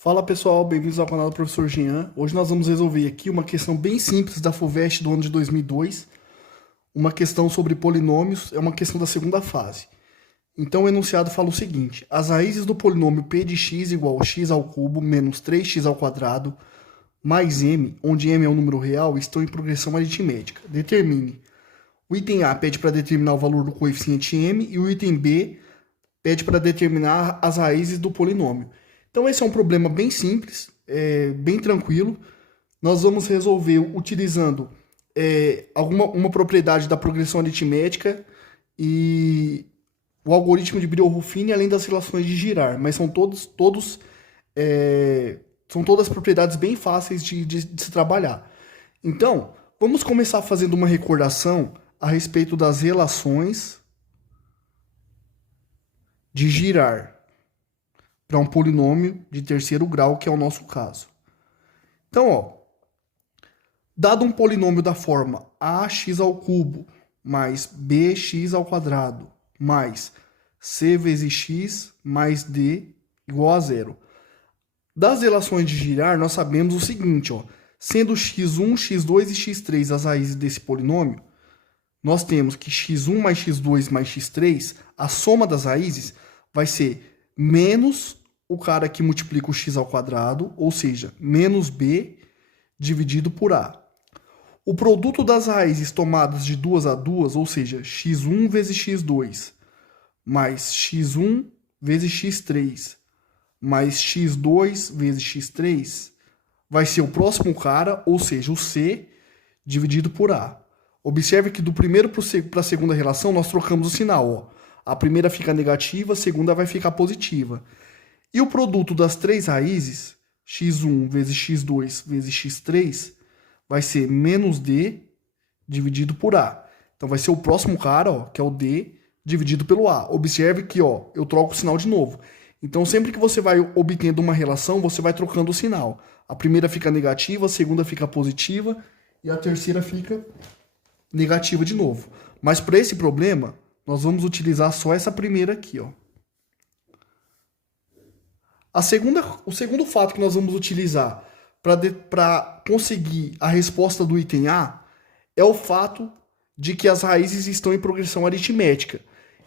Fala pessoal, bem-vindos ao canal do Professor Jean. Hoje nós vamos resolver aqui uma questão bem simples da FUVEST do ano de 2002. Uma questão sobre polinômios, é uma questão da segunda fase. Então o enunciado fala o seguinte: as raízes do polinômio p de x igual a x ao cubo menos 3x ao quadrado mais m, onde m é um número real, estão em progressão aritmética. Determine. O item A pede para determinar o valor do coeficiente m e o item B pede para determinar as raízes do polinômio. Então esse é um problema bem simples, bem tranquilo. Nós vamos resolver utilizando uma propriedade da progressão aritmética e o algoritmo de Brillouin, além das relações de Girard, mas são todas propriedades bem fáceis de se trabalhar. Então, vamos começar fazendo uma recordação a respeito das relações de Girard para um polinômio de terceiro grau, que é o nosso caso. Então, dado um polinômio da forma ax ao cubo mais bx ao quadrado mais c vezes x mais d igual a zero. Das relações de Girard, nós sabemos o seguinte, sendo x1, x2 e x3 as raízes desse polinômio, nós temos que x1 mais x2 mais x3, a soma das raízes vai ser menos o cara que multiplica o x ao quadrado, ou seja, menos b dividido por a. O produto das raízes tomadas de duas a duas, ou seja, x1 vezes x2, mais x1 vezes x3, mais x2 vezes x3, vai ser o próximo cara, ou seja, o c dividido por a. Observe que do primeiro para a segunda relação nós trocamos o sinal. A primeira fica negativa, a segunda vai ficar positiva. E o produto das três raízes, x1 vezes x2 vezes x3, vai ser menos d dividido por a. Então vai ser o próximo cara, que é o d, dividido pelo a. Observe que eu troco o sinal de novo. Então sempre que você vai obtendo uma relação, você vai trocando o sinal. A primeira fica negativa, a segunda fica positiva e a terceira fica negativa de novo. Mas para esse problema, nós vamos utilizar só essa primeira aqui, O segundo fato que nós vamos utilizar para conseguir a resposta do item A é o fato de que as raízes estão em progressão aritmética.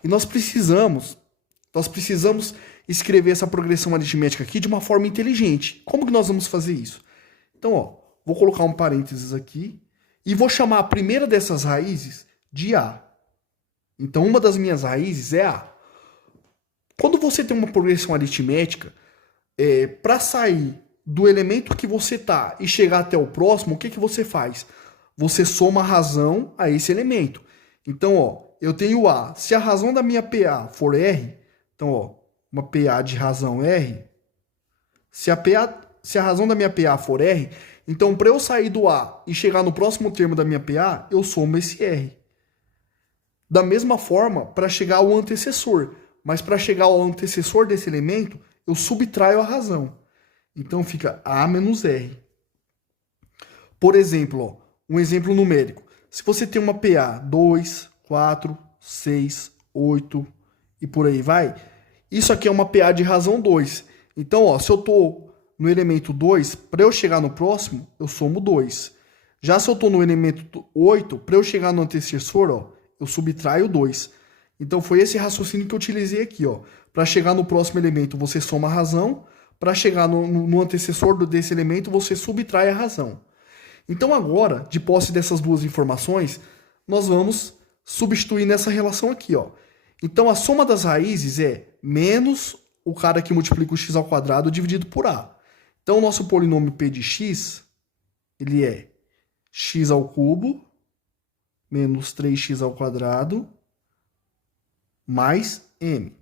E nós precisamos escrever essa progressão aritmética aqui de uma forma inteligente. Como que nós vamos fazer isso? Então, vou colocar um parênteses aqui e vou chamar a primeira dessas raízes de A. Então, uma das minhas raízes é A. Quando você tem uma progressão aritmética, para sair do elemento que você está e chegar até o próximo, o que você faz? Você soma a razão a esse elemento. Então, eu tenho A. Se a razão da minha PA for R, então, uma PA de razão R, se a razão da minha PA for R, então, para eu sair do A e chegar no próximo termo da minha PA, eu somo esse R. Da mesma forma, para chegar ao antecessor. Mas para chegar ao antecessor desse elemento, eu subtraio a razão. Então, fica A menos R. Por exemplo, um exemplo numérico. Se você tem uma PA 2, 4, 6, 8 e por aí vai, isso aqui é uma PA de razão 2. Então, se eu estou no elemento 2, para eu chegar no próximo, eu somo 2. Já se eu estou no elemento 8, para eu chegar no antecessor, eu subtraio 2. Então, foi esse raciocínio que eu utilizei aqui. Para chegar no próximo elemento, você soma a razão. Para chegar no antecessor desse elemento, você subtrai a razão. Então, agora, de posse dessas duas informações, nós vamos substituir nessa relação aqui. Então, a soma das raízes é menos o cara que multiplica o x ao quadrado dividido por a. Então, o nosso polinômio p de x, ele é x ao cubo menos 3x ao quadrado mais m.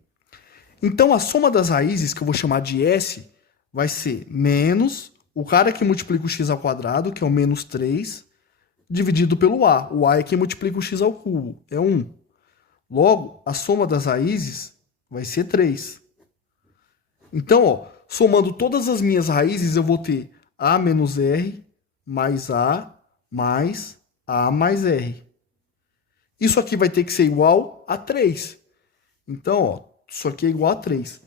Então, a soma das raízes, que eu vou chamar de S, vai ser menos o cara que multiplica o x ao quadrado, que é o menos 3, dividido pelo a. O a é quem multiplica o x ao cubo, é 1. Logo, a soma das raízes vai ser 3. Então, somando todas as minhas raízes, eu vou ter a menos r mais a mais r. Isso aqui vai ter que ser igual a 3. Então, isso aqui é igual a 3.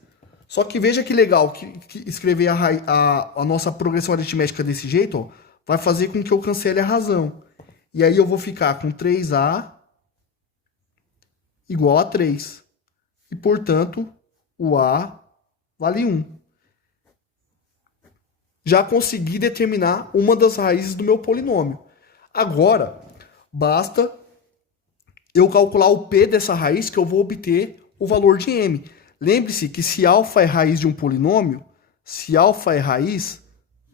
Só que veja que legal que escrever a nossa progressão aritmética desse jeito, ó, vai fazer com que eu cancele a razão. E aí eu vou ficar com 3A igual a 3. E, portanto, o A vale 1. Já consegui determinar uma das raízes do meu polinômio. Agora, basta eu calcular o P dessa raiz que eu vou obter o valor de M. Lembre-se que se alfa é raiz de um polinômio, se alfa é raiz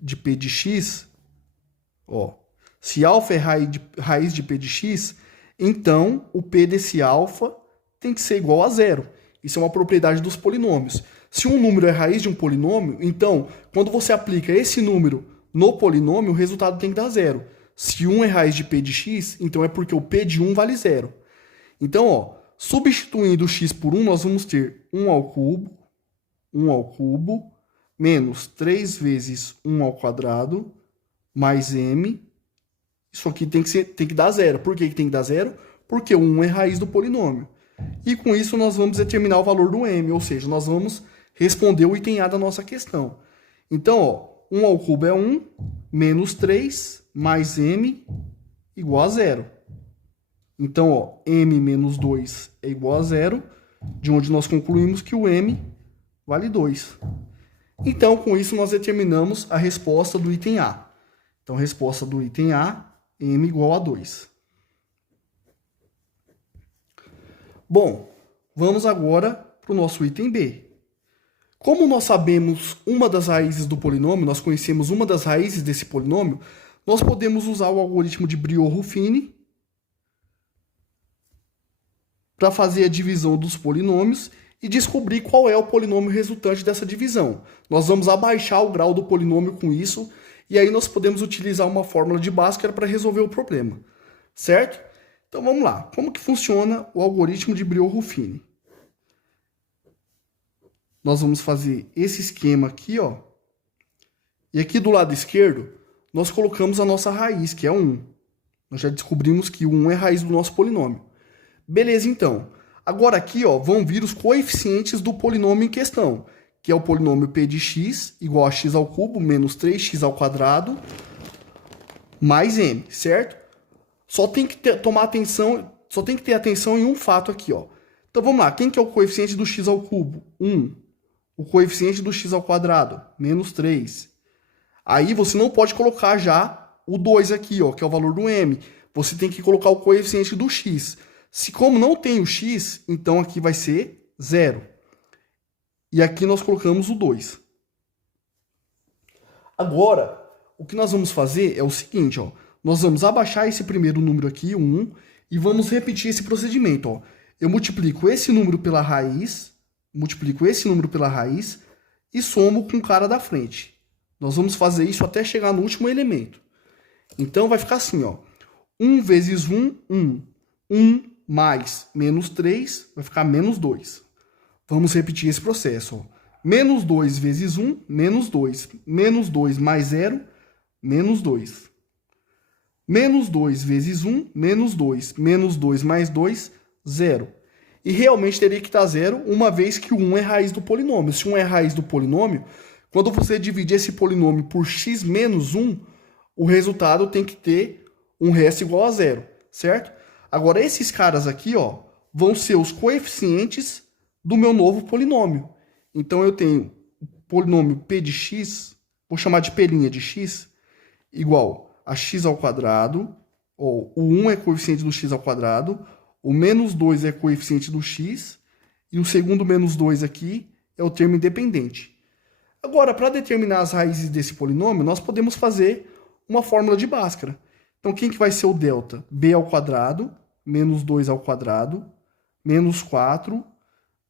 de P de x, ó, se alfa é raiz de P de x, então o P desse alfa tem que ser igual a zero. Isso é uma propriedade dos polinômios. Se um número é raiz de um polinômio, então, quando você aplica esse número no polinômio, o resultado tem que dar zero. Se 1 é raiz de P de x, então é porque o P de 1 vale zero. Então, ó, substituindo o x por 1, nós vamos ter 1 ao cubo, menos 3 vezes 1 ao quadrado, mais m. Isso aqui tem que dar zero. Por que tem que dar zero? Porque o 1 é raiz do polinômio. E com isso nós vamos determinar o valor do m, ou seja, nós vamos responder o item A da nossa questão. Então, ó, 1 ao cubo é 1, menos 3, mais m, igual a zero. Então, ó, m menos 2 é igual a zero, de onde nós concluímos que o m vale 2. Então, com isso, nós determinamos a resposta do item A. Então, a resposta do item A, m igual a 2. Bom, vamos agora para o nosso item B. Como nós sabemos uma das raízes do polinômio, nós conhecemos uma das raízes desse polinômio, nós podemos usar o algoritmo de Briot-Ruffini para fazer a divisão dos polinômios e descobrir qual é o polinômio resultante dessa divisão. Nós vamos abaixar o grau do polinômio com isso, e aí nós podemos utilizar uma fórmula de Bhaskara para resolver o problema, certo? Então vamos lá. Como que funciona o algoritmo de Briot-Ruffini? Nós vamos fazer esse esquema aqui, ó. E aqui do lado esquerdo, nós colocamos a nossa raiz, que é 1. Nós já descobrimos que o 1 é a raiz do nosso polinômio. Beleza, então. Agora aqui, ó, vão vir os coeficientes do polinômio em questão, que é o polinômio P de x igual a x ao cubo menos 3x ao quadrado mais m, certo? Só tem que ter atenção em um fato aqui, ó. Então vamos lá, quem que é o coeficiente do x ao cubo? 1. O coeficiente do x ao quadrado, menos 3. Aí você não pode colocar já o 2 aqui, ó, que é o valor do m. Você tem que colocar o coeficiente do x. Se como não tem o x, então aqui vai ser 0. E aqui nós colocamos o 2. Agora, o que nós vamos fazer é o seguinte, ó. Nós vamos abaixar esse primeiro número aqui, 1, e vamos repetir esse procedimento, ó. Eu multiplico esse número pela raiz, e somo com o cara da frente. Nós vamos fazer isso até chegar no último elemento. Então vai ficar assim, ó. 1 vezes 1, 1. 1 mais menos 3 vai ficar menos 2. Vamos repetir esse processo, ó. Menos 2 vezes 1, menos 2. Menos 2 mais 0, menos 2. Menos 2 vezes 1, menos 2. Menos 2 mais 2, 0. E realmente teria que estar 0, uma vez que o 1 é raiz do polinômio. Se 1 é raiz do polinômio, quando você dividir esse polinômio por x menos 1, o resultado tem que ter um resto igual a 0, certo? Agora, esses caras aqui, ó, vão ser os coeficientes do meu novo polinômio. Então, eu tenho o polinômio p de x, vou chamar de p' de x, igual a x ao quadrado, ou o 1 é coeficiente do x ao quadrado, o menos 2 é coeficiente do x, e o segundo menos 2 aqui é o termo independente. Agora, para determinar as raízes desse polinômio, nós podemos fazer uma fórmula de Bhaskara. Então, quem que vai ser o delta? B ao quadrado, menos 2 ao quadrado, menos 4,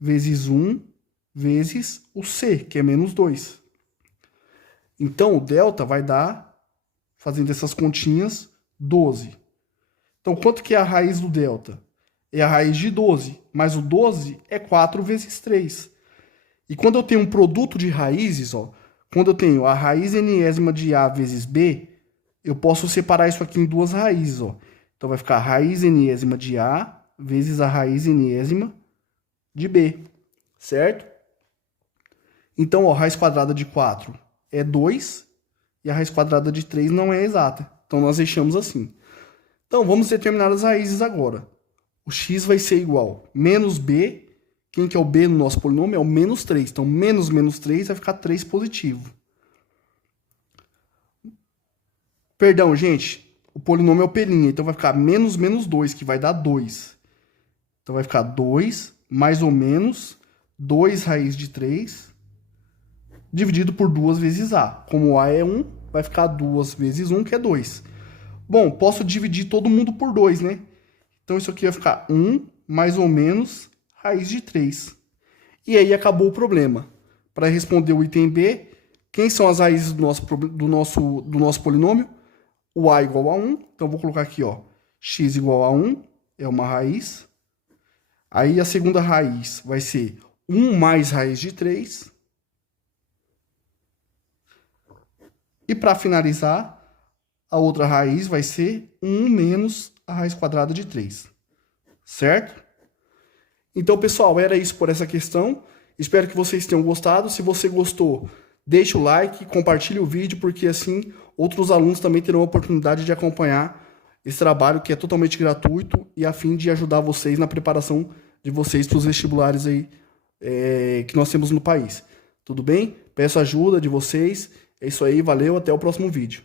vezes 1, vezes o C, que é menos 2. Então, o delta vai dar, fazendo essas continhas, 12. Então, quanto que é a raiz do delta? É a raiz de 12, mas o 12 é 4 vezes 3. E quando eu tenho um produto de raízes, ó, quando eu tenho a raiz enésima de A vezes B, eu posso separar isso aqui em duas raízes, ó. Então vai ficar a raiz enésima de A vezes a raiz enésima de B, certo? Então, ó, raiz quadrada de 4 é 2 e a raiz quadrada de 3 não é exata. Então, nós deixamos assim. Então, vamos determinar as raízes agora. O x vai ser igual a menos b. Quem que é o b no nosso polinômio? É o menos 3. Então, menos menos 3 vai ficar 3 positivo. Perdão, gente. O polinômio é o P', então vai ficar menos menos 2, que vai dar 2. Então, vai ficar 2 mais ou menos 2 raiz de 3 dividido por 2 vezes a. Como a é 1, vai ficar 2 vezes 1, que é 2. Bom, posso dividir todo mundo por 2, né? Então, isso aqui vai ficar 1 mais ou menos raiz de 3. E aí acabou o problema. Para responder o item B, quem são as raízes do nosso polinômio? O a igual a 1. Então, vou colocar aqui, ó, x igual a 1 é uma raiz. Aí, a segunda raiz vai ser 1 mais raiz de 3. E para finalizar, a outra raiz vai ser 1 menos a raiz quadrada de 3. Certo? Então, pessoal, era isso por essa questão. Espero que vocês tenham gostado. Se você gostou, deixe o like, compartilhe o vídeo, porque assim outros alunos também terão a oportunidade de acompanhar esse trabalho que é totalmente gratuito e a fim de ajudar vocês na preparação de vocês para os vestibulares aí, que nós temos no país. Tudo bem? Peço ajuda de vocês. É isso aí, valeu, até o próximo vídeo.